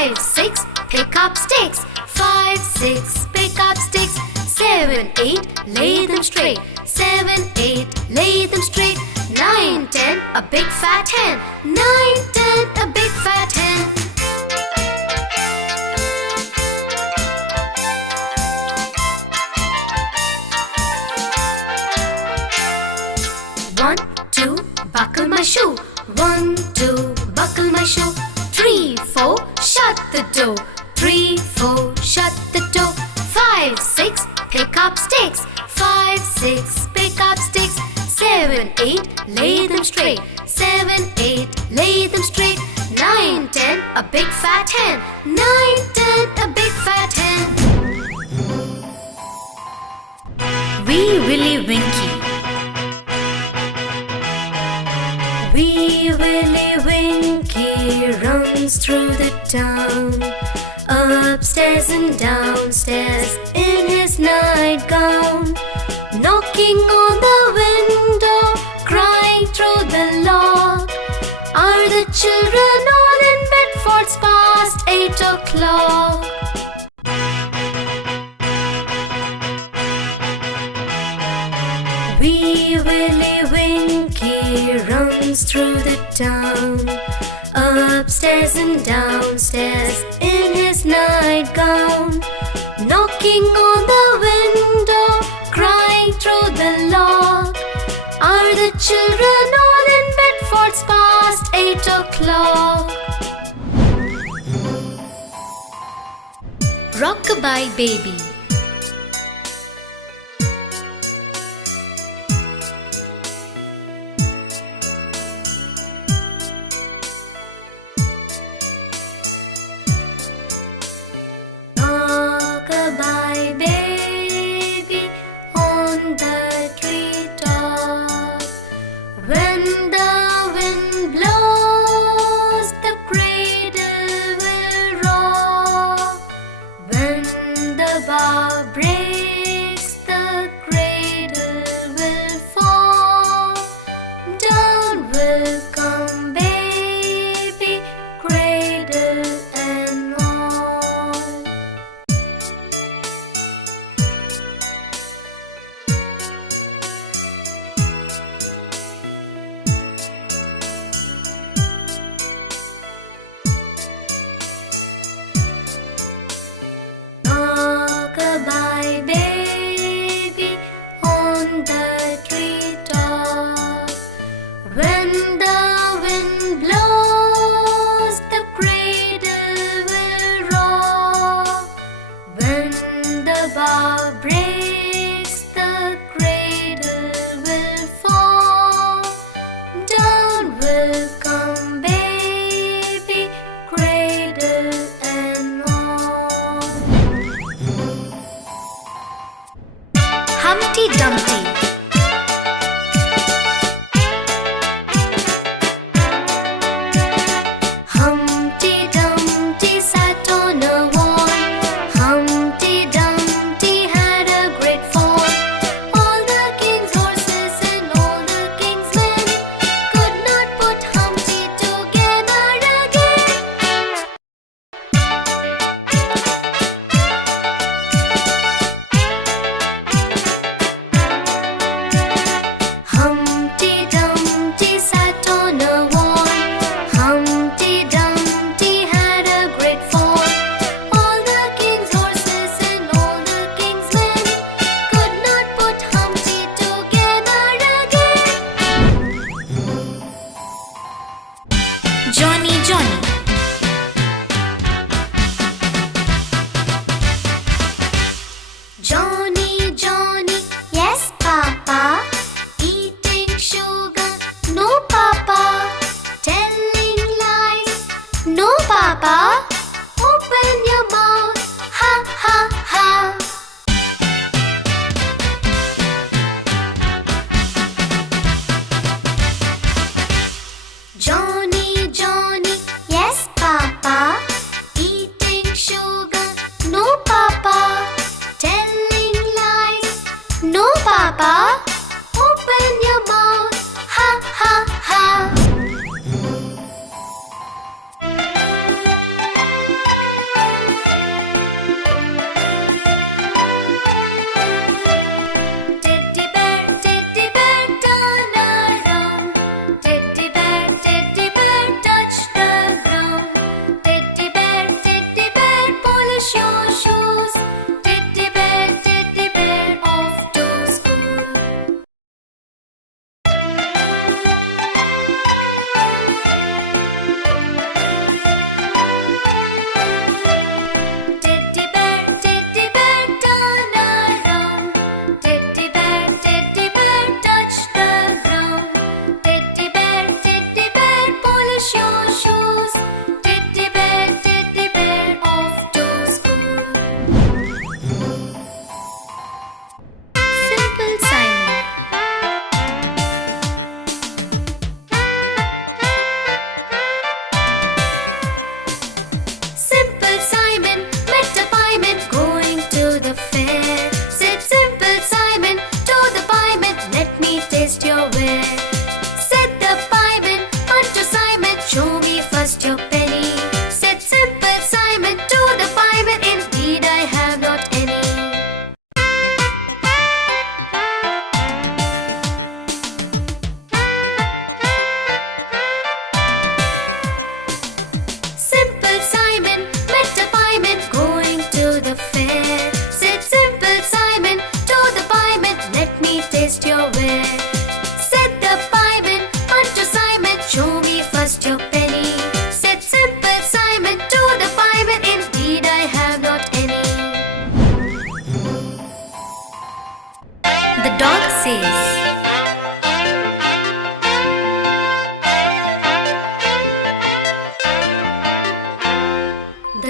5, 6, pick up sticks. 5, 6, pick up sticks. 7, 8, lay them straight. 7, 8, lay them straight. 9, 10, a big fat hen. 9, 10, a big fat hen. One, two, buckle my shoe. 1, 2, buckle my shoe. 3, 4, shut the door. 3, 4, shut the door. 5, 6, pick up sticks. 5, 6, pick up sticks. 7, 8, lay them straight. 7, 8, lay them straight. 9, 10, a big fat hen. 9, 10, a big fat hen. Wee Willie Winkie. Wee Willie Winkie runs through the town, upstairs and downstairs in his nightgown, knocking on the window, crying through the lock. Are the children all in bed for it's past 8 o'clock? Wee Willie Winkie runs through the town, upstairs and downstairs in his nightgown, knocking on the window, crying through the lock. Are the children all in bed for it's past 8 o'clock? Rockabye Baby. Rockabye baby on the treetop. When the wind blows, the cradle will rock. When the bough breaks, the cradle will fall. Down will come baby, cradle and all. Rockabye baby on the treetop. When the wind blows, the cradle will rock. When the bough breaks, the cradle will fall. Down will come baby, cradle and all. Humpty Dumpty. Humpty Dumpty sat on a wall. Humpty Dumpty had a great fall. All the king's horses and all the king's men could not put Humpty together again.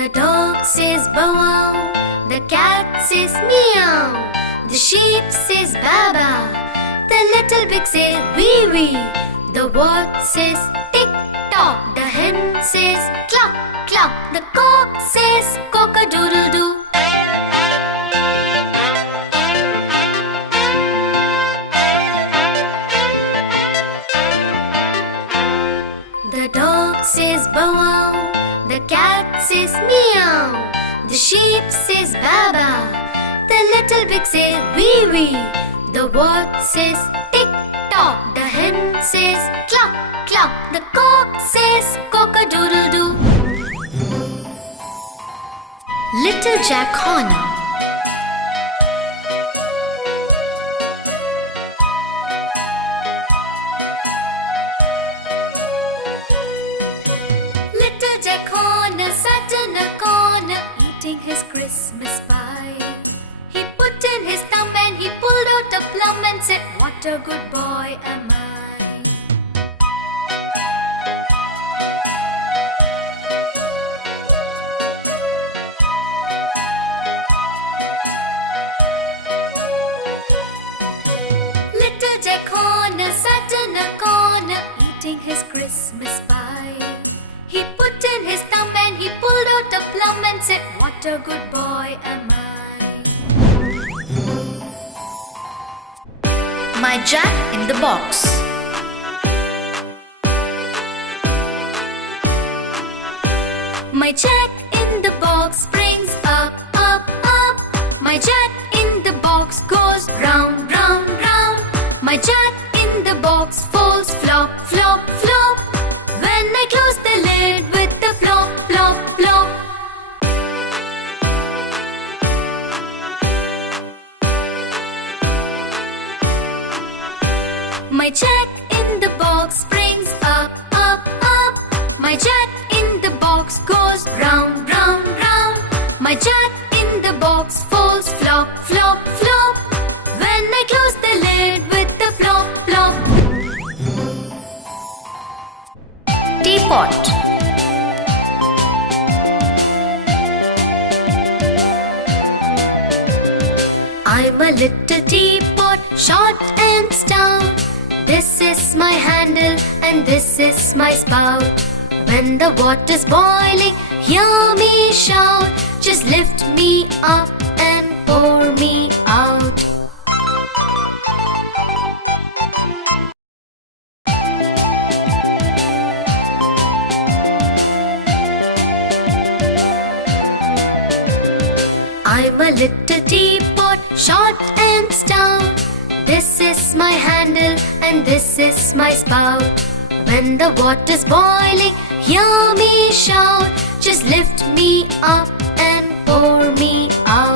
The dog says bow wow, the cat says meow, the sheep says ba ba, the little pig says wee wee, the wat says tick tock, the hen says cluck cluck, the cock says cock a doodle doo. The dog says bow wow, the cat says meow, the sheep says ba ba, the little pig says wee wee, the wat says tick tock, the hen says cluck cluck, the cock says cock a doodle doo. Little Jack Horner. Sat in a corner eating his Christmas pie. He put in his thumb and he pulled out a plum and said, "What a good boy am I." Little Jack Horner sat in a corner eating his Christmas pie. He put in his thumb and he pulled out a plum and said, "What a good boy am I." My Jack in the Box. My Jack in the box springs up, up, up. My Jack in the box goes round, round, round. My Jack in the box falls flop, flop, flop. When I close the lid with the plop, plop, plop. My Jack in the box springs up, up, up. My Jack in the box goes round, round, round. My Jack in the box falls flop, flop, flop. When I close the lid with the plop, plop. Teapot. I'm a little teapot, short and stout. This is my handle and this is my spout. When the water's boiling, hear me shout. Just lift me up and pour me out. I'm a little teapot, short and stout. This is my handle and this is my spout. When the water's boiling, hear me shout. Just lift me up and pour me out.